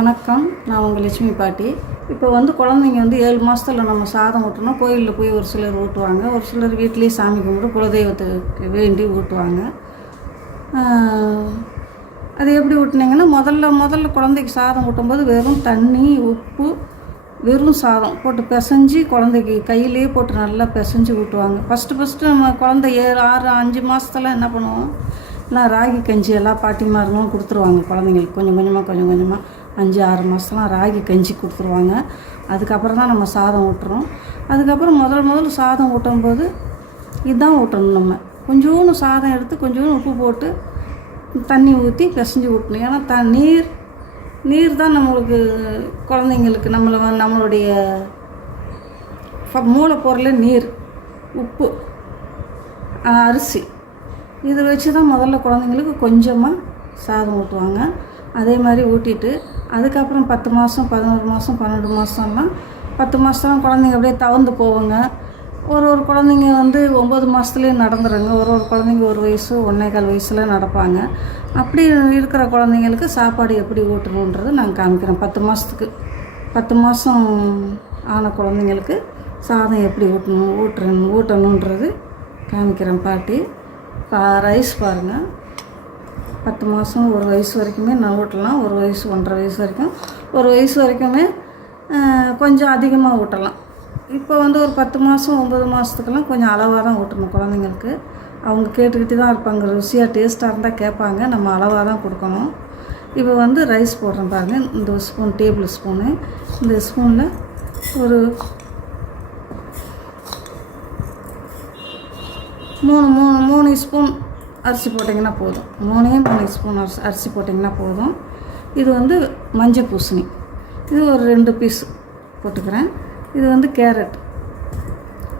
வணக்கம். நான் உங்கள் லட்சுமி பாட்டி. இப்போ வந்து குழந்தைங்க வந்து ஏழு மாதத்தில் நம்ம சாதம் ஊட்டணும். கோயிலில் போய் ஒரு சிலர் ஊட்டுவாங்க. ஒரு சிலர் வீட்லேயே சாமி கும்பிட்டு குலதெய்வத்துக்கு வேண்டி ஊட்டுவாங்க. அது எப்படி ஊட்டினீங்கன்னா முதல்ல முதல்ல குழந்தைக்கு சாதம் ஊட்டும்போது வெறும் தண்ணி உப்பு வெறும் சாதம் போட்டு பிசைஞ்சு குழந்தைக்கு கையிலேயே போட்டு நல்லா பிசைஞ்சு ஊட்டுவாங்க. ஃபஸ்ட்டு ஃபஸ்ட்டு நம்ம குழந்தை ஏழு ஆறு அஞ்சு மாதத்துல என்ன பண்ணுவோம்? எல்லாம் ராகி கஞ்சி எல்லாம் பாட்டிமார்களும் கொடுத்துருவாங்க குழந்தைங்களுக்கு. கொஞ்சம் கொஞ்சமாக கொஞ்சம் கொஞ்சமாக அஞ்சு ஆறு மாதம்லாம் ராகி கஞ்சி கொடுத்துருவாங்க. அதுக்கப்புறம் தான் நம்ம சாதம் ஊட்டுறோம். அதுக்கப்புறம் முதல் முதல்ல சாதம் ஊட்டும்போது இதுதான் ஊட்டணும் நம்ம. கொஞ்சோண்டு சாதம் எடுத்து கொஞ்சோண்டு உப்பு போட்டு தண்ணி ஊற்றி பிசைஞ்சு ஊட்டணும். ஏன்னா த நீர் நீர் தான் நம்மளுக்கு குழந்தைங்களுக்கு நம்மளை நம்மளுடைய ஃப- மூலப்பொருளே நீர் உப்பு அரிசி. இதை வச்சு தான் முதல்ல குழந்தைங்களுக்கு கொஞ்சமாக சாதம் ஊட்டுவாங்க. அதே மாதிரி ஊட்டிட்டு அதுக்கப்புறம் பத்து மாதம் பதினோரு மாதம் பன்னெண்டு மாதம்லாம் பத்து மாதம் குழந்தைங்க அப்படியே தவந்து போவாங்க. ஒரு ஒரு குழந்தைங்க வந்து ஒம்பது மாதத்துலேயே நடந்துருங்க. ஒரு ஒரு குழந்தைங்க ஒரு வயசு ஒன்றேகால் வயசில் நடப்பாங்க. அப்படி இருக்கிற குழந்தைங்களுக்கு சாப்பாடு எப்படி ஊட்டணுன்றது நாங்கள் காமிக்கிறோம் பத்து மாதத்துக்கு பத்து மாதம் ஆன குழந்தைங்களுக்கு சாதம் எப்படி ஊட்டணும் ஊட்டுறணும் ஊட்டணுன்றது காமிக்கிறேன் பாட்டி. பா ரைஸ் பாருங்கள் பத்து மாதம் ஒரு வயசு வரைக்குமே நான் ஊட்டலாம். ஒரு வயசு ஒன்றரை வயசு வரைக்கும். ஒரு வயசு வரைக்குமே கொஞ்சம் அதிகமாக ஊட்டலாம். இப்போ வந்து ஒரு பத்து மாதம் ஒம்பது மாதத்துக்கெல்லாம் கொஞ்சம் அளவாக தான் ஊட்டணும் குழந்தைங்களுக்கு. அவங்க கேட்டுக்கிட்டு தான் இருப்பாங்க. ருசியாக டேஸ்ட்டாக இருந்தால் கேட்பாங்க. நம்ம அளவாக தான் கொடுக்கணும். இப்போ வந்து ரைஸ் போடுறேன் பாருங்கள் இந்த ஸ்பூன் டேபிள் ஸ்பூனு இந்த ஸ்பூனில் ஒரு மூணு மூணு மூணு ஸ்பூன் அரிசி போட்டிங்கன்னா போதும். மூணே மூணு ஸ்பூன் அரிசி அரிசி போட்டிங்கன்னா போதும். இது வந்து மஞ்சள் பூசணி. இது ஒரு ரெண்டு பீஸ் போட்டுக்கிறேன். இது வந்து கேரட்.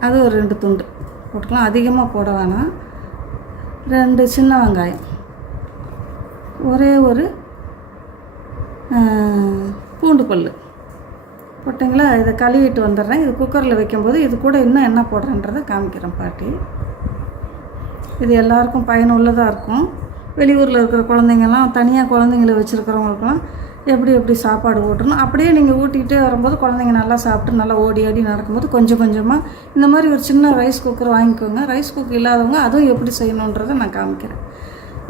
அது ஒரு ரெண்டு துண்டு போட்டுக்கலாம். அதிகமாக போட வேணாம். ரெண்டு சின்ன வெங்காயம். ஒரே ஒரு பூண்டு பல் போட்டிங்களா? இதை கழுவிட்டு வந்துடுறேன். இது குக்கரில் வைக்கும்போது இது கூட இன்னும் என்ன போடுறேன்றதை காமிக்கிறேன் பாட்டி. இது எல்லாருக்கும் பயனுள்ளதாக இருக்கும். வெளியூரில் இருக்கிற குழந்தைங்கெல்லாம் தனியாக குழந்தைங்கள வச்சுருக்கிறவங்களுக்குலாம் எப்படி எப்படி சாப்பாடு ஊட்டணும் அப்படியே நீங்கள் ஊட்டிகிட்டே வரும்போது குழந்தைங்க நல்லா சாப்பிட்டு நல்லா ஓடி ஆடி நடக்கும்போது கொஞ்சம் கொஞ்சமாக இந்த மாதிரி ஒரு சின்ன ரைஸ் குக்கர் வாங்கிக்கோங்க. ரைஸ் குக்கர் இல்லாதவங்க அதுவும் எப்படி செய்யணுன்றதை நான் காமிக்கிறேன்.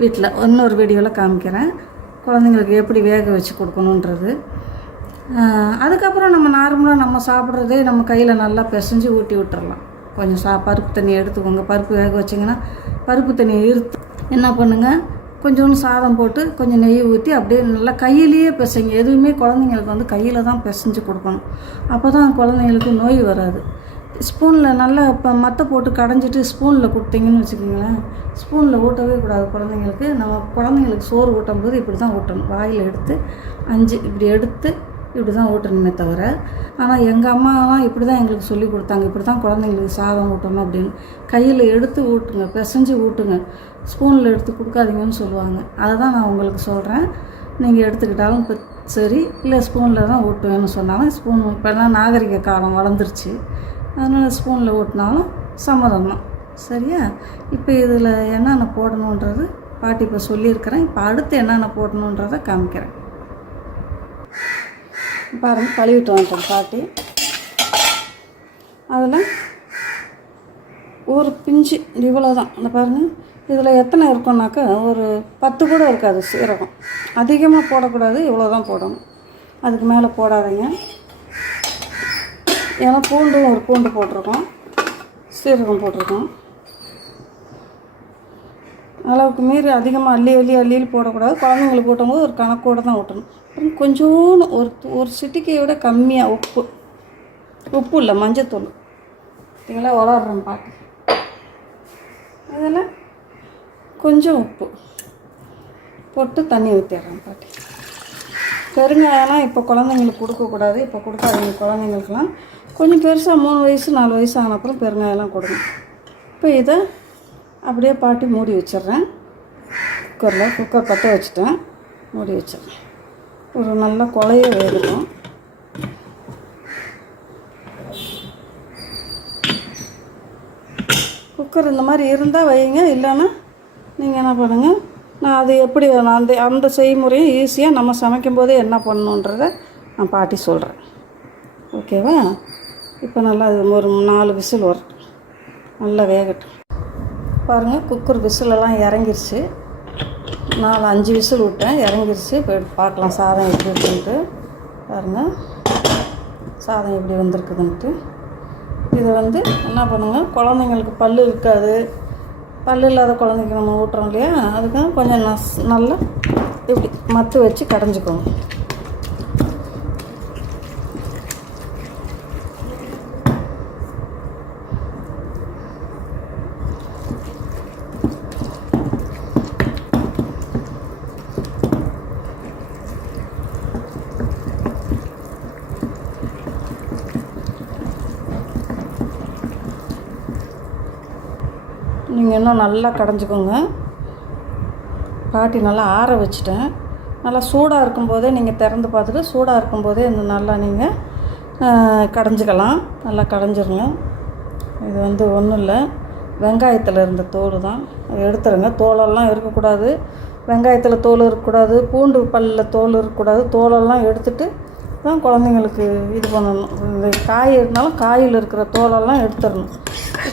வீட்டில் இன்னொரு வீடியோவில் காமிக்கிறேன். குழந்தைங்களுக்கு எப்படி வேக வச்சு கொடுக்கணுன்றது. அதுக்கப்புறம் நம்ம நார்மலாக நம்ம சாப்பிட்றதே நம்ம கையில் நல்லா பிசைஞ்சு ஊட்டி விட்டுறலாம். கொஞ்சம் சா பருப்பு தண்ணி எடுத்துக்கோங்க. பருப்பு வேக வச்சிங்கன்னா பருப்பு தண்ணியை இருத்து என்ன பண்ணுங்கள் கொஞ்சோண்டு சாதம் போட்டு கொஞ்சம் நெய் ஊற்றி அப்படியே நல்லா கையிலேயே பிசைங்க. எதுவுமே குழந்தைங்களுக்கு வந்து கையில் தான் பிசைஞ்சு கொடுக்கணும். அப்போ தான் குழந்தைங்களுக்கு நோய் வராது. ஸ்பூனில் நல்லா இப்போ மத்தை போட்டு கடைஞ்சிட்டு ஸ்பூனில் கொடுத்தீங்கன்னு வச்சுக்கோங்களேன். ஸ்பூனில் ஊட்டவே கூடாது குழந்தைங்களுக்கு. நம்ம குழந்தைங்களுக்கு சோறு ஊட்டும் போது இப்படி தான் ஊட்டணும். வாயில் எடுத்து அஞ்சு இப்படி எடுத்து இப்படி தான் ஊட்டணுமே தவிர ஆனால் எங்கள் அம்மாலாம் இப்படி தான் எங்களுக்கு சொல்லி கொடுத்தாங்க. இப்படி தான் குழந்தைங்களுக்கு சாதம் ஊட்டணும் அப்படின்னு. கையில் எடுத்து ஊட்டுங்க பிசைஞ்சு ஊட்டுங்க. ஸ்பூனில் எடுத்து கொடுக்காதீங்கன்னு சொல்லுவாங்க. அதை தான் நான் உங்களுக்கு சொல்கிறேன் நீங்கள் எடுத்துக்கிட்டாலும் இப்போ சரி இல்லை ஸ்பூனில் தான் ஊட்டுவேன்னு சொன்னாலும் ஸ்பூன் இப்போ தான் நாகரிக காலம் வளர்ந்துருச்சு. அதனால் ஸ்பூனில் ஊட்டினாலும் சம்மதம் தான். சரியா? இப்போ இதில் என்னென்ன போடணுன்றது பாட்டி இப்போ சொல்லியிருக்கிறேன். இப்போ அடுத்து என்னென்ன போடணுன்றதை காமிக்கிறேன். பாருங்கள் கழுவிட்டு வந்துட்டோம் பாட்டி. அதில் ஒரு பிஞ்சு இவ்வளோ தான் இந்த பாருங்கள் இதில் எத்தனை இருக்கும்னாக்கா ஒரு பத்து கூட இருக்காது சீரகம். அதிகமாக போடக்கூடாது இவ்வளோ தான் போடணும். அதுக்கு மேலே போடாதீங்க. ஏன்னா பூண்டும் ஒரு பூண்டு போட்டிருக்கோம். சீரகம் போட்டிருக்கோம். அளவுக்கு மீறி அதிகமாக அள்ளி அள்ளி அள்ளியில் போடக்கூடாது. குழந்தைங்களுக்கு போட்டும்போது ஒரு கணக்கோடு தான் ஊட்டணும். அப்புறம் கொஞ்சோன்னு ஒரு ஒரு சிட்டிக்கையை விட கம்மியாக உப்பு. உப்பு இல்லை மஞ்சத்தூள். பார்த்தீங்களா வளர்றேன் பாட்டு அதில் கொஞ்சம் உப்பு. போட்டு தண்ணி ஊற்றிடுறேன் பாட்டி பெருங்காயம்லாம் இப்போ குழந்தைங்களுக்கு கொடுக்கக்கூடாது இப்போ கொடுக்காதீங்க குழந்தைங்களுக்குலாம் கொஞ்சம் பெருசாக மூணு வயசு நாலு வயசு ஆன அப்புறம் பெருங்காயம்லாம் கொடுங்க. இப்போ இதை அப்படியே பாட்டி மூடி வச்சிடுறேன். குக்கரில் குக்கர் பற்ற வச்சுட்டேன். மூடி வச்சிடுறேன். ஒரு நல்ல கொலைய வேகணும் குக்கர் இந்த மாதிரி இருந்தால் வைங்க இல்லைன்னா நீங்கள் என்ன பண்ணுங்கள் நான் அது எப்படி நான் அந்த அந்த செய்முறையும் ஈஸியாக நம்ம சமைக்கும் போதே என்ன பண்ணணுன்றத நான் பாட்டி சொல்கிறேன் ஓகேவா இப்போ நல்லா ஒரு நாலு விசில் வரும் நல்லா வேகட்டும். பாருங்கள் குக்கர் விசிலெல்லாம் இறங்கிருச்சு. நாலு அஞ்சு விசில் விட்டேன் இறங்கிருச்சு. போய் பார்க்கலாம் சாதம் எப்படி இருக்குன்ட்டு. பாருங்கள் சாதம் எப்படி வந்திருக்குதுன்ட்டு. இதை வந்து என்ன பண்ணுங்கள் குழந்தைங்களுக்கு பல் இருக்காது. பல் இல்லாத குழந்தைக்கு நம்ம ஊட்டுறோம் இல்லையா? அதுக்கு கொஞ்சம் நஸ் நல்லா இப்படி மத்து வச்சு கடைஞ்சிக்கோங்க. நீங்கள் இன்னும் நல்லா கடைஞ்சிக்கோங்க. பாட்டி நல்லா ஆற வச்சுட்டேன். நல்லா சூடாக இருக்கும்போதே நீங்கள் திறந்து பார்த்துட்டு சூடாக இருக்கும்போதே இந்த நல்லா நீங்கள் கடைஞ்சிக்கலாம். நல்லா கடைஞ்சிருங்க. இது வந்து ஒன்றும் இல்லை. வெங்காயத்தில் இருந்த தோல் தான். எடுத்துருங்க. தோலெல்லாம் இருக்கக்கூடாது. வெங்காயத்தில் தோல் இருக்கக்கூடாது. பூண்டு பல்லில் தோல் இருக்கக்கூடாது. தோலெல்லாம் எடுத்துட்டு தான் குழந்தைங்களுக்கு இது பண்ணணும். இந்த காய் இருந்தாலும் காயில் இருக்கிற தோலெல்லாம் எடுத்துடணும்.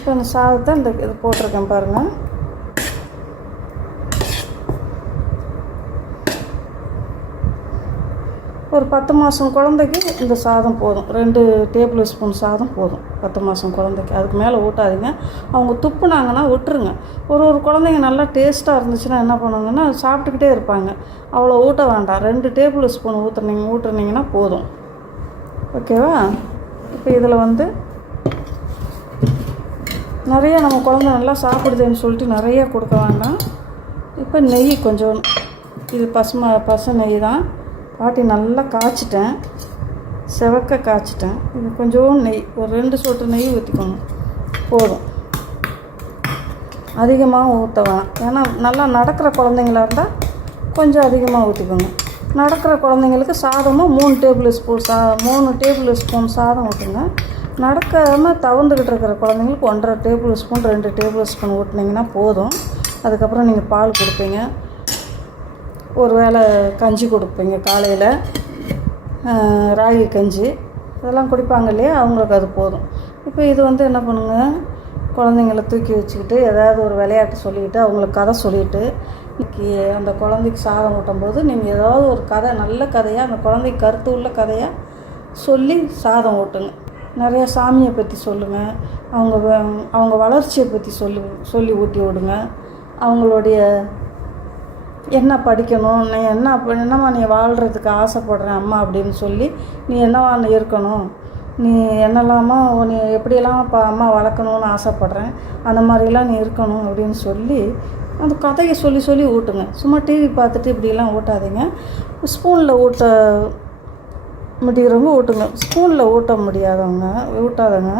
இப்போ இந்த சாதத்தை இந்த இது போட்டிருக்கேன் பாருங்கள் ஒரு பத்து மாதம் குழந்தைக்கு இந்த சாதம் போதும். ரெண்டு டேபிள் ஸ்பூன் சாதம் போதும். பத்து மாதம் குழந்தைக்கு. அதுக்கு மேலே ஊட்டாதீங்க. அவங்க துப்புனாங்கன்னா விட்டுருங்க. ஒரு ஒரு குழந்தைங்க நல்லா டேஸ்ட்டாக இருந்துச்சுன்னா என்ன பண்ணுவாங்கன்னா சாப்பிட்டுக்கிட்டே இருப்பாங்க. அவ்வளோ ஊட்ட வேண்டாம். ரெண்டு டேபிள் ஸ்பூன் ஊற்றுனீங்க ஊட்டுனீங்கன்னா போதும். ஓகேவா இப்போ இதில் வந்து நிறைய நம்ம குழந்தை நல்லா சாப்பிடுதுன்னு சொல்லிட்டு நிறைய கொடுக்க வேண்டாம். இப்போ நெய் கொஞ்சம் இது பசுமை பசு நெய் தான். பாட்டி நல்லா காய்ச்சிட்டேன். செவக்க காய்ச்சிட்டேன். இது கொஞ்சம் நெய் ஒரு ரெண்டு சொட்டு நெய் ஊற்றிக்கோங்க போதும். அதிகமாக ஊற்ற வேணாம். ஏன்னா நல்லா நடக்கிற குழந்தைங்களா இருந்தால் கொஞ்சம் அதிகமாக ஊற்றிக்கோங்க நடக்கிற குழந்தைங்களுக்கு சாதமும் மூணு டேபிள் ஸ்பூன் சா மூணு டேபிள் ஸ்பூன் சாதம் ஊற்றுங்க நடக்காமல் தவந்துக்கிட்டு இருக்கிற குழந்தைங்களுக்கு ஒன்றரை டேபிள் ஸ்பூன் ரெண்டு டேபிள் ஸ்பூன் ஊட்டினீங்கன்னா போதும். அதுக்கப்புறம் நீங்கள் பால் கொடுப்பீங்க. ஒரு வேளை கஞ்சி கொடுப்பீங்க காலையில். ராகி கஞ்சி. இதெல்லாம் குடிப்பாங்க இல்லையா? அவங்களுக்கு அது போதும். இப்போ இது வந்து என்ன பண்ணுங்க? குழந்தைங்கள தூக்கி வச்சுக்கிட்டு ஏதாவது ஒரு விளையாட்டு சொல்லிக்கிட்டு அவங்களுக்கு கதை சொல்லிட்டு இன்றைக்கி அந்த குழந்தைக்கு சாதம் ஊட்டும்போது நீங்கள் ஏதாவது ஒரு கதை நல்ல கதையாக அந்த குழந்தைக்கு கருத்து உள்ள கதையாக சொல்லி சாதம் ஊட்டுங்க. நிறைய சாமியை பற்றி சொல்லுங்கள் அவங்க வ- அவங்க வளர்ச்சியை பற்றி சொல்லி சொல்லி ஊட்டி விடுங்க. அவங்களுடைய என்ன படிக்கணும் நீ என்ன என்னம்மா நீ வாழ்கிறதுக்கு ஆசைப்படுறேன் அம்மா அப்படின்னு சொல்லி நீ என்னவா நீ இருக்கணும்? நீ என்னெல்லாமா நீ எப்படியெல்லாம் இப்போ அம்மா வளர்க்கணும்னு ஆசைப்பட்றேன் அந்த மாதிரிலாம் நீ இருக்கணும் அப்படின்னு சொல்லி அந்த கதையை சொல்லி சொல்லி ஊட்டுங்க. சும்மா டிவி பார்த்துட்டு இப்படிலாம் ஊட்டாதீங்க. ஸ்பூனில் ஊட்ட முடிகிறவங்க ஊட்டுங்க ஸ்பூனில் ஊட்ட முடியாதவங்க ஊட்டாதவங்க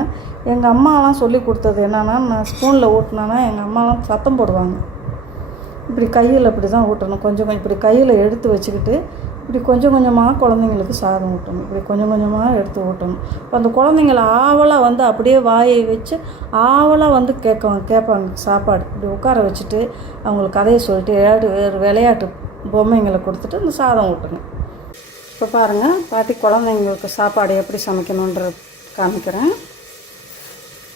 எங்கள் அம்மாலாம் சொல்லி கொடுத்தது என்னென்னா நான் ஸ்பூனில் ஊட்டினேன்னா எங்கள் அம்மாலாம் சத்தம் போடுவாங்க. இப்படி கையில் இப்படி தான் ஊட்டணும் கொஞ்சம் கொஞ்சம் இப்படி கையில் எடுத்து வச்சுக்கிட்டு இப்படி கொஞ்சம் கொஞ்சமாக குழந்தைங்களுக்கு சாதம் ஊட்டணும். இப்படி கொஞ்சம் கொஞ்சமாக எடுத்து ஊட்டணும் இப்போ அந்த குழந்தைங்கள ஆவலாக வந்து அப்படியே வாயை வச்சு ஆவலாக வந்து கேட்க கேட்பாங்க. சாப்பாடு. இப்படி உட்கார வச்சுட்டு அவங்களுக்கு கதையை சொல்லிட்டு விளையாட்டு வேறு விளையாட்டு பொம்மைங்களை கொடுத்துட்டு அந்த சாதம் ஊட்டணும். இப்போ பாருங்கள் பாட்டி குழந்தைங்களுக்கு சாப்பாடு எப்படி சமைக்கணுன்ற காமிக்கிறேன்.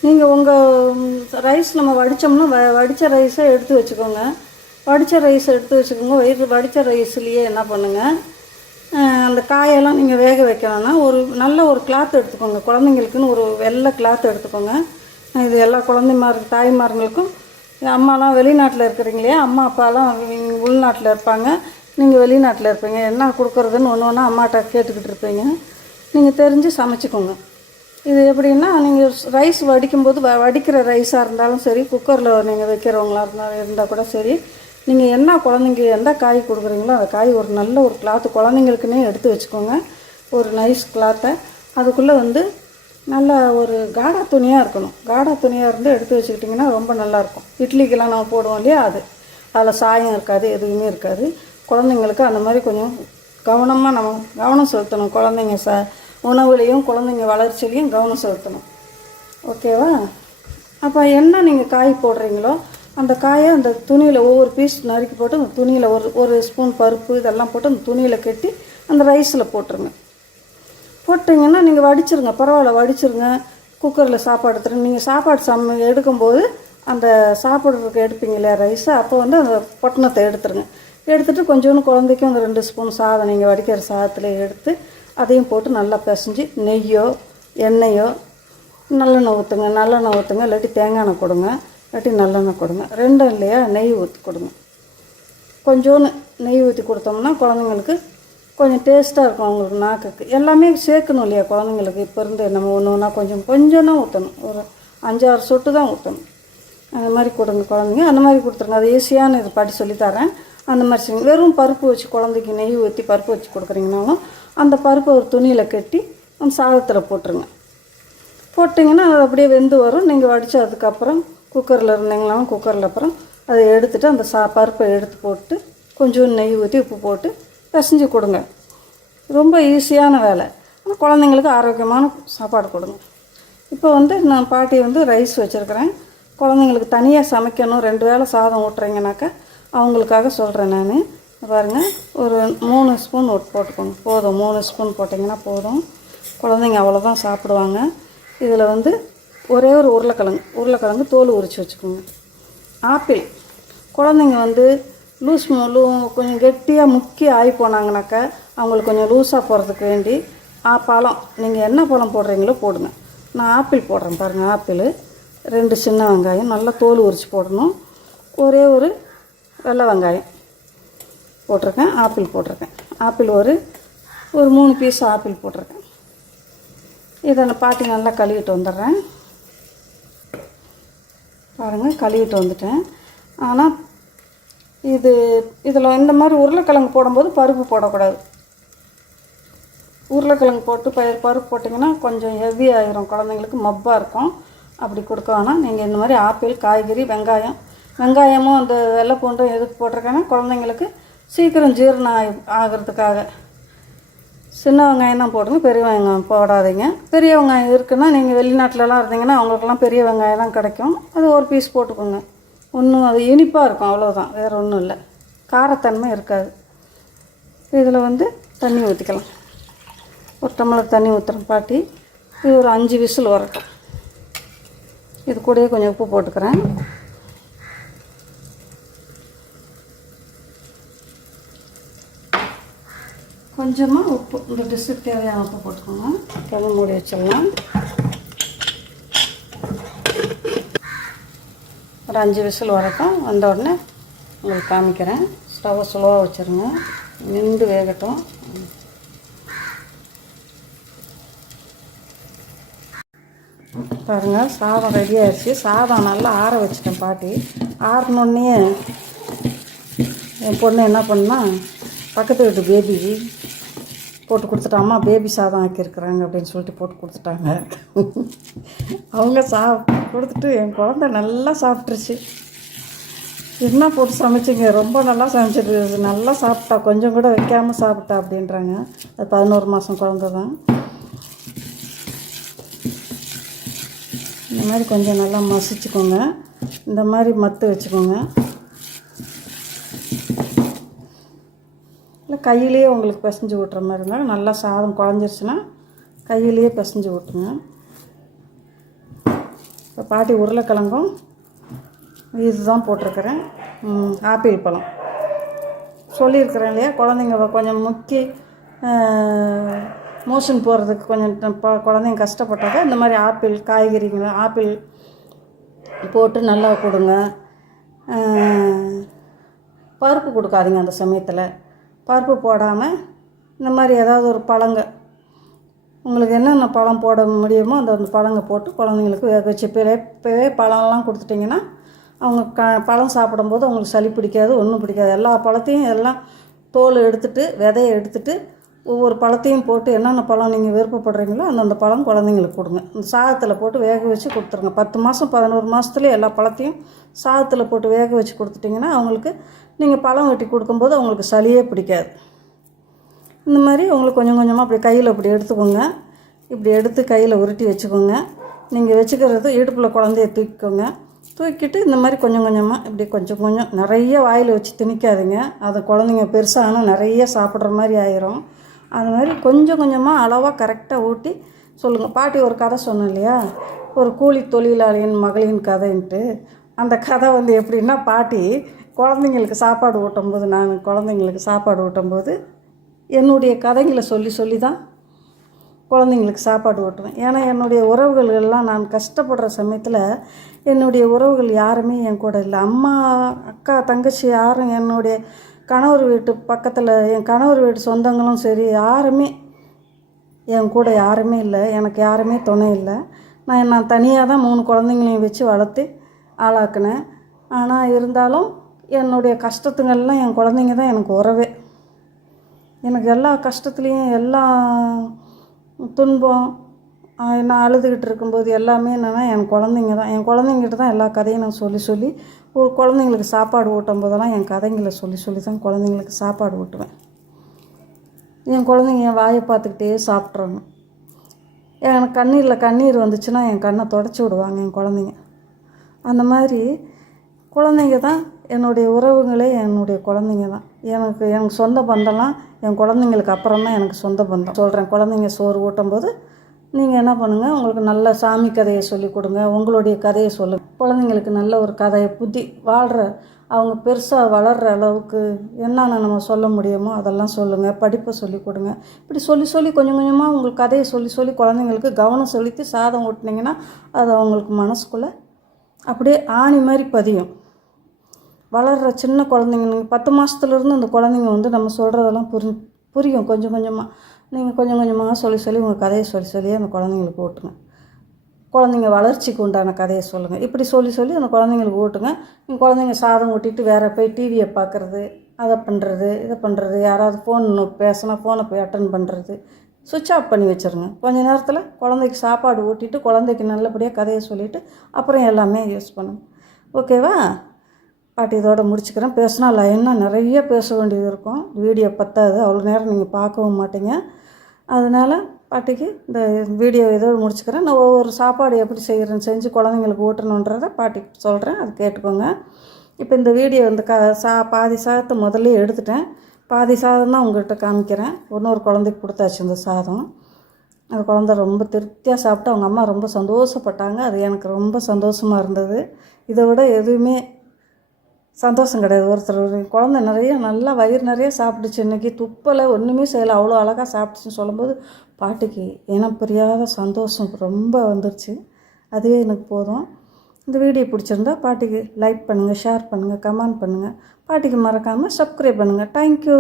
நீங்கள் உங்கள் ரைஸ் நம்ம வடித்தோம்னா வ வடித்த ரைஸை எடுத்து வச்சுக்கோங்க. வடித்த ரைஸ் எடுத்து வச்சுக்கோங்க. வயிறு வடித்த ரைஸ்லேயே என்ன பண்ணுங்கள் அந்த காயெல்லாம் நீங்கள் வேக வைக்கணும்னா ஒரு நல்ல ஒரு கிளாத் எடுத்துக்கோங்க. குழந்தைங்களுக்குன்னு ஒரு வெள்ளை கிளாத் எடுத்துக்கோங்க. இது எல்லா குழந்தைமார் தாய்மார்களுக்கும் அம்மாலாம் வெளிநாட்டில் இருக்கிறீங்க இல்லையா அம்மா அப்பாலாம் உள்நாட்டில் இருப்பாங்க. நீங்கள் வெளிநாட்டில் இருப்பீங்க என்ன கொடுக்குறதுன்னு ஒன்று ஒன்றா அம்மாட்ட கேட்டுக்கிட்டு இருப்பீங்க. நீங்கள் தெரிஞ்சு சமைச்சிக்கோங்க. இது எப்படின்னா நீங்கள் ரைஸ் வடிக்கும்போது வ வடிக்கிற ரைஸாக இருந்தாலும் சரி குக்கரில் நீங்கள் வைக்கிறவங்களா இருந்தால் இருந்தால் கூட சரி நீங்கள் என்ன குழந்தைங்க எந்த காய் கொடுக்குறீங்களோ அந்த காய் ஒரு நல்ல ஒரு கிளாத்து குழந்தைங்களுக்குன்னே எடுத்து வச்சுக்கோங்க. ஒரு நைஸ் கிளாத்தை அதுக்குள்ளே வந்து நல்ல ஒரு காடா துணியாக இருக்கணும். காடா துணியாக இருந்து எடுத்து வச்சுக்கிட்டிங்கன்னா ரொம்ப நல்லாயிருக்கும் இட்லிக்கெல்லாம் நம்ம போடுவோம் இல்லையா அது. அதில் சாயம் இருக்காது எதுவுமே இருக்காது. குழந்தைங்களுக்கு அந்த மாதிரி கொஞ்சம் கவனமாக நம்ம கவனம் செலுத்தணும். குழந்தைங்க ச உணவுலேயும் குழந்தைங்க வளர்ச்சியிலையும் கவனம் செலுத்தணும். ஓகேவா? அப்போ என்ன நீங்கள் காய் போடுறீங்களோ அந்த காயை அந்த துணியில் ஒவ்வொரு பீஸ் நறுக்கி போட்டு அந்த துணியில் ஒரு ஒரு ஸ்பூன் பருப்பு இதெல்லாம் போட்டு அந்த துணியில் கட்டி அந்த ரைஸில் போட்டுருங்க. போட்டிங்கன்னா நீங்கள் வடிச்சிருங்க. பரவாயில்ல வடிச்சிருங்க. குக்கரில் சாப்பாடு எடுத்துருங்க நீங்கள் சாப்பாடு சம எடுக்கும்போது அந்த சாப்பிட்றதுக்கு எடுப்பீங்க இல்லையா ரைஸை அப்போ வந்து அந்த பொட்டணத்தை எடுத்துருங்க. எடுத்துகிட்டு கொஞ்சோண்டு குழந்தைக்கும் அந்த ரெண்டு ஸ்பூன் சாதம் நீங்கள் வடிக்கிற சாதத்தில் எடுத்து அதையும் போட்டு நல்லா பிசைஞ்சு நெய்யோ எண்ணெயோ நல்லெண்ணெய் ஊற்றுங்க நல்லெண்ணெய் ஊற்றுங்க இல்லாட்டி தேங்காய் எண்ணெய் கொடுங்க. இல்லாட்டி நல்லெண்ணெய் கொடுங்க. ரெண்டும் இல்லையா? நெய் ஊற்றி கொடுங்க. கொஞ்சோண்டு நெய் ஊற்றி கொடுத்தோம்னா குழந்தைங்களுக்கு கொஞ்சம் டேஸ்ட்டாக இருக்கும் அவங்களுக்கு நாக்குக்கு. எல்லாமே சேர்க்கணும் இல்லையா குழந்தைங்களுக்கு? இப்போ இருந்து நம்ம ஒன்று ஒன்றா கொஞ்சம் கொஞ்சம் தான் ஊற்றணும் ஒரு அஞ்சாறு சொட்டு தான் ஊற்றணும் அந்த மாதிரி கொடுங்க குழந்தைங்க. அந்த மாதிரி கொடுத்துருங்க. அது ஈஸியான இது. பாட்டி சொல்லித்தரேன் அந்த மாதிரி செய்யணும் வெறும் பருப்பு வச்சு குழந்தைக்கு நெய் ஊற்றி பருப்பு வச்சு கொடுக்குறீங்கனாலும் அந்த பருப்பை ஒரு துணியில் கட்டி அந்த சாதத்தில் போட்டுருங்க. போட்டிங்கன்னா அது அப்படியே வெந்து வரும். நீங்கள் வடித்து அதுக்கப்புறம் குக்கரில் இருந்தீங்களாலும் குக்கரில் அப்புறம் அதை எடுத்துகிட்டு அந்த சா பருப்பை எடுத்து போட்டு கொஞ்சோண்டு நெய் ஊற்றி உப்பு போட்டு பிசைஞ்சு கொடுங்க. ரொம்ப ஈஸியான வேலை. ஆனால் குழந்தைங்களுக்கு ஆரோக்கியமான சாப்பாடு கொடுங்க. இப்போ வந்து நான் பாட்டி வந்து ரைஸ் வச்சுருக்கிறேன். குழந்தைங்களுக்கு தனியாக சமைக்கணும். ரெண்டு வேளை சாதம் ஊட்டுறீங்கனாக்கா அவங்களுக்காக சொல்கிறேன் நான். பாருங்கள் ஒரு மூணு ஸ்பூன் போட்டுக்கோங்க. போதும் மூணு ஸ்பூன் போட்டிங்கன்னா போதும். குழந்தைங்க அவ்வளோதான் சாப்பிடுவாங்க. இதில் வந்து ஒரே ஒரு உருளைக்கிழங்கு உருளைக்கிழங்கு தோல் உரித்து வச்சுக்கோங்க. ஆப்பிள். குழந்தைங்க வந்து லூஸ் லூ கொஞ்சம் கெட்டியாக முக்கி ஆகி போனாங்கனாக்கா அவங்களுக்கு கொஞ்சம் லூஸாக போகிறதுக்கு வேண்டி ஆ பழம். நீங்கள் என்ன பழம் போடுறீங்களோ போடுங்க. நான் ஆப்பிள் போடுறேன் பாருங்கள் ஆப்பிள். ரெண்டு சின்ன வெங்காயம் நல்லா தோல் உரித்து போடணும். ஒரே ஒரு வெள்ளை வெங்காயம் போட்டிருக்கேன் ஆப்பிள் போட்டிருக்கேன். ஆப்பிள் ஒரு ஒரு மூணு பீஸ் ஆப்பிள் போட்டிருக்கேன். இதை நான் பாட்டி நல்லா கழுவிட்டு வந்துடுறேன். பாருங்கள் கழுவிட்டு வந்துட்டேன். ஆனால் இது இதில் இந்த மாதிரி உருளைக்கிழங்கு போடும்போது பருப்பு போடக்கூடாது. உருளைக்கிழங்கு போட்டு பயிர் பருப்பு போட்டிங்கன்னா கொஞ்சம் ஹெவி ஆகிரும் குழந்தைங்களுக்கு மப்பாக இருக்கும். அப்படி கொடுக்க வேணாம் நீங்கள் இந்த மாதிரி ஆப்பிள் காய்கறி வெங்காயம் வெங்காயமும் அந்த வெள்ளை பூண்டும் எதுக்கு போட்டிருக்கேன்னா குழந்தைங்களுக்கு சீக்கிரம் ஜீரணம் ஆகி ஆகிறதுக்காக. சின்ன வெங்காயம் தான் போடுங்க பெரிய வெங்காயம் போடாதீங்க. பெரிய வெங்காயம் இருக்குன்னா நீங்கள் வெளிநாட்டிலலாம் இருந்தீங்கன்னா அவங்களுக்கெல்லாம் பெரிய வெங்காயம் தான் கிடைக்கும். அது ஒரு பீஸ் போட்டுக்கோங்க. ஒன்றும் அது இனிப்பாக இருக்கும் அவ்வளோதான் வேறு ஒன்றும் இல்லை. காரத்தன்மை இருக்காது. இதில் வந்து தண்ணி ஊற்றிக்கலாம் ஒரு டம்ளர் தண்ணி ஊற்றுறேன் பாட்டி. இது ஒரு அஞ்சு விசில் வரட்டும். இது கூடயே கொஞ்சம் உப்பு போட்டுக்கிறேன். கொஞ்சமாக உப்பு இந்த டிஷ்ஷுக்கு தேவையான உப்பு போட்டுக்கோங்க. கிளம்பு மூடி வச்சிடலாம். ஒரு அஞ்சு விசில் வரட்டும். வந்த உடனே உங்களுக்கு காமிக்கிறேன். ஸ்டவ்வை ஸ்லோவாக வச்சுருங்க. நின்று வேகட்டும். பாருங்கள் சாதம் ரெடி ஆயிடுச்சு. சாதம் நல்லா ஆற வச்சுட்டேன் பாட்டி. ஆறினோடனே என் பொண்ணு என்ன பண்ணால் பக்கத்து வீட்டு பேபிக்கு போட்டு கொடுத்துட்டாம்மா பேபி சாதம் ஆக்கியிருக்கிறாங்க அப்படின்னு சொல்லிட்டு போட்டு கொடுத்துட்டாங்க. அவங்க சா கொடுத்துட்டு என் குழந்த நல்லா சாப்பிட்ருச்சு என்ன போட்டு சமைச்சிங்க? ரொம்ப நல்லா சமைச்சிட்டு நல்லா சாப்பிட்டா கொஞ்சம் கூட வைக்காமல் சாப்பிட்டா அப்படின்றாங்க. அது பதினோரு மாதம் குழந்த தான். இந்த மாதிரி கொஞ்சம் நல்லா மசிச்சுக்கோங்க. இந்த மாதிரி மத்து வச்சுக்கோங்க. கையிலேயே உங்களுக்கு பிசைஞ்சு விட்டுற மாதிரி இருந்தால் நல்லா சாதம் குழஞ்சிருச்சுன்னா கையிலேயே பிசைஞ்சு விட்டுருங்க இப்போ பாட்டி உருளைக்கிழங்கும் இதுதான் போட்டிருக்கிறேன். ஆப்பிள் பழம். சொல்லியிருக்கிறேன் இல்லையா குழந்தைங்க கொஞ்சம் முக்கி மோஷன் போகிறதுக்கு கொஞ்சம் குழந்தைங்க கஷ்டப்பட்டாக்க இந்த மாதிரி ஆப்பிள் காய்கறிங்க ஆப்பிள் போட்டு நல்லா கொடுங்க. பருப்பு கொடுக்காதீங்க அந்த சமயத்தில். பருப்பு போடாமல் இந்த மாதிரி ஏதாவது ஒரு பழங்க. உங்களுக்கு என்னென்ன பழம் போட முடியுமோ அந்த அந்த பழங்க போட்டு குழந்தைங்களுக்கு வேக வச்சு இப்போவே பழம்லாம் கொடுத்துட்டிங்கன்னா அவங்க க பழம் சாப்பிடும்போது அவங்களுக்கு சளி பிடிக்காது ஒன்றும் பிடிக்காது. எல்லா பழத்தையும் எல்லாம் தோல் எடுத்துட்டு விதையை எடுத்துட்டு ஒவ்வொரு பழத்தையும் போட்டு என்னென்ன பழம் நீங்கள் விருப்பப்படுறீங்களோ அந்தந்த பழம் குழந்தைங்களுக்கு கொடுங்க. இந்த சாதத்தில் போட்டு வேக வச்சு கொடுத்துருங்க. பத்து மாதம் பதினோரு மாதத்துலேயே எல்லா பழத்தையும் சாதத்தில் போட்டு வேக வச்சு கொடுத்துட்டிங்கன்னா அவங்களுக்கு நீங்கள் பழம் வெட்டி கொடுக்கும்போது அவங்களுக்கு சளியே பிடிக்காது. இந்த மாதிரி உங்களுக்கு கொஞ்சம் கொஞ்சமாக அப்படி கையில் இப்படி எடுத்துக்கோங்க. இப்படி எடுத்து கையில் உருட்டி வச்சுக்கோங்க. நீங்கள் வச்சுக்கிறது இடுப்பில் குழந்தைய தூக்கிக்கோங்க. தூக்கிட்டு இந்த மாதிரி கொஞ்சம் கொஞ்சமாக இப்படி கொஞ்சம் கொஞ்சம் நிறைய வாயில் வச்சு திணிக்காதுங்க. அது குழந்தைங்க பெருசானால் நிறைய சாப்பிட்ற மாதிரி ஆயிரும். அது மாதிரி கொஞ்சம் கொஞ்சமாக அளவாக கரெக்டாக ஊட்டி சொல்லுங்கள் பாட்டி ஒரு கதை சொன்னோம் இல்லையா? ஒரு கூலி தொழிலாளியின் மகளின் கதைன்ட்டு. அந்த கதை வந்து எப்படின்னா பாட்டி குழந்தைங்களுக்கு சாப்பாடு ஊட்டும்போது நான் குழந்தைங்களுக்கு சாப்பாடு ஊட்டும்போது என்னுடைய கதைங்களை சொல்லி சொல்லி தான் குழந்தைங்களுக்கு சாப்பாடு ஊட்டுவேன். ஏன்னா என்னுடைய உறவுகள் நான் கஷ்டப்படுற சமயத்தில் என்னுடைய உறவுகள் யாருமே என் கூட இல்லை. அம்மா அக்கா தங்கச்சி யாரும் என்னுடைய கணவர் வீட்டு பக்கத்தில் என் கணவர் வீட்டு சொந்தங்களும் சரி யாருமே என் கூட யாருமே இல்லை. எனக்கு யாருமே துணை இல்லை. நான் நான் தனியாக தான் மூணு குழந்தைங்களையும் வச்சு வளர்த்து ஆளாக்குனேன். ஆனால் இருந்தாலும் என்னுடைய கஷ்டத்துங்கள்லாம் என் குழந்தைங்க தான் எனக்கு உறவே. எனக்கு எல்லா கஷ்டத்துலேயும் எல்லா துன்பம் நான் அழுதுகிட்டு இருக்கும்போது எல்லாமே என்னென்னா என் குழந்தைங்க தான். என் குழந்தைங்கிட்ட தான் எல்லா கதையும் நான் சொல்லி சொல்லி ஒரு குழந்தைங்களுக்கு சாப்பாடு ஊட்டும் போதெல்லாம் என் கதைங்களை சொல்லி சொல்லி தான் குழந்தைங்களுக்கு சாப்பாடு ஊட்டுவேன். என் குழந்தைங்க என் வாயை பார்த்துக்கிட்டே சாப்பிட்றாங்க. எனக்கு கண்ணீரில் கண்ணீர் வந்துச்சுன்னா என் கண்ணை தொடச்சி விடுவாங்க என் குழந்தைங்க. அந்த மாதிரி குழந்தைங்க தான் என்னுடைய உறவுகளே என்னுடைய குழந்தைங்க தான். எனக்கு எனக்கு சொந்த பந்தம்லாம் என் குழந்தைங்களுக்கு அப்புறம் தான் எனக்கு சொந்த பந்தம். சொல்கிறேன் குழந்தைங்க சோறு ஊட்டும்போது நீங்கள் என்ன பண்ணுங்கள் உங்களுக்கு நல்ல சாமி கதையை சொல்லி கொடுங்க உங்களுடைய கதையை சொல்லுங்கள் குழந்தைங்களுக்கு நல்ல ஒரு கதையை புத்தி வாழ்கிற அவங்க பெருசாக வளர்கிற அளவுக்கு என்னென்ன நம்ம சொல்ல முடியுமோ அதெல்லாம் சொல்லுங்கள் படிப்பை சொல்லி கொடுங்க. இப்படி சொல்லி சொல்லி கொஞ்சம் கொஞ்சமாக உங்களுக்கு கதையை சொல்லி சொல்லி குழந்தைங்களுக்கு கவனம் செலுத்தி சாதம் ஓட்டினீங்கன்னா அது அவங்களுக்கு மனசுக்குள்ளே அப்படியே ஆணி மாதிரி பதியும். வளர்கிற சின்ன குழந்தைங்க நீங்கள் பத்து மாதத்துலேருந்து அந்த குழந்தைங்க வந்து நம்ம சொல்கிறதெல்லாம் புரி புரியும். கொஞ்சம் கொஞ்சமாக நீங்கள் கொஞ்சம் கொஞ்சமாக சொல்லி சொல்லி உங்கள் கதையை சொல்லி சொல்லி அந்த குழந்தைங்களுக்கு ஓட்டுங்க. குழந்தைங்க வளர்ச்சிக்கு உண்டான கதையை சொல்லுங்கள் இப்படி சொல்லி சொல்லி அந்த குழந்தைங்களுக்கு ஓட்டுங்க. நீங்கள் குழந்தைங்க சாதம் ஓட்டிட்டு வேறு போய் டிவியை பார்க்குறது அதை பண்ணுறது இதை பண்ணுறது யாராவது ஃபோன் பேசினா ஃபோனை போய் அட்டன் பண்ணுறது சுவிட்ச் ஆஃப் பண்ணி வச்சிருங்க. கொஞ்ச நேரத்தில் குழந்தைக்கு சாப்பாடு ஊட்டிட்டு குழந்தைக்கு நல்லபடியாக கதையை சொல்லிவிட்டு அப்புறம் எல்லாமே யூஸ் பண்ணுங்க. ஓகேவா பாட்டி இதோட முடிச்சுக்கிறேன். பேசினா லைனாக நிறைய பேச வேண்டியது இருக்கும். வீடியோ பத்தாது. அவ்வளோ நேரம் நீங்கள் பார்க்கவும் மாட்டீங்க. அதனால் பாட்டிக்கு இந்த வீடியோ இதோடு முடிச்சுக்கிறேன். நான் ஒவ்வொரு சாப்பாடு எப்படி செய்கிறேன்னு செஞ்சு குழந்தைங்களுக்கு ஊட்டணுன்றதை பாட்டிக்கு சொல்கிறேன் அது கேட்டுக்கோங்க. இப்போ இந்த வீடியோ இந்த க சா பாதி சாதத்தை முதல்ல எடுத்துட்டேன். பாதி சாதம் தான் உங்கள்கிட்ட காமிக்கிறேன். இன்னொரு குழந்தைக்கு கொடுத்தாச்சு இந்த சாதம். அந்த குழந்த ரொம்ப திருப்தியாக சாப்பிட்டு அவங்க அம்மா ரொம்ப சந்தோஷப்பட்டாங்க. அது எனக்கு ரொம்ப சந்தோஷமாக இருந்தது. இதை விட எதுவுமே சந்தோஷம் கிடையாது. ஒருத்தர் குழந்த நிறைய நல்லா வயிறு நிறைய சாப்பிட்டுச்சு. இன்னைக்கு துப்பலை ஒன்றுமே செய்யலை. அவ்வளோ அழகாக சாப்பிட்டுச்சுன்னு சொல்லும்போது பாட்டிக்கு இனம் புரியாத சந்தோஷம் ரொம்ப வந்துருச்சு. அதுவே எனக்கு போதும். இந்த வீடியோ பிடிச்சிருந்தா பாட்டிக்கு லைக் பண்ணுங்கள் ஷேர் பண்ணுங்கள் கமெண்ட் பண்ணுங்கள் பாட்டிக்கு மறக்காமல் சப்ஸ்கிரைப் பண்ணுங்கள் தேங்க்யூ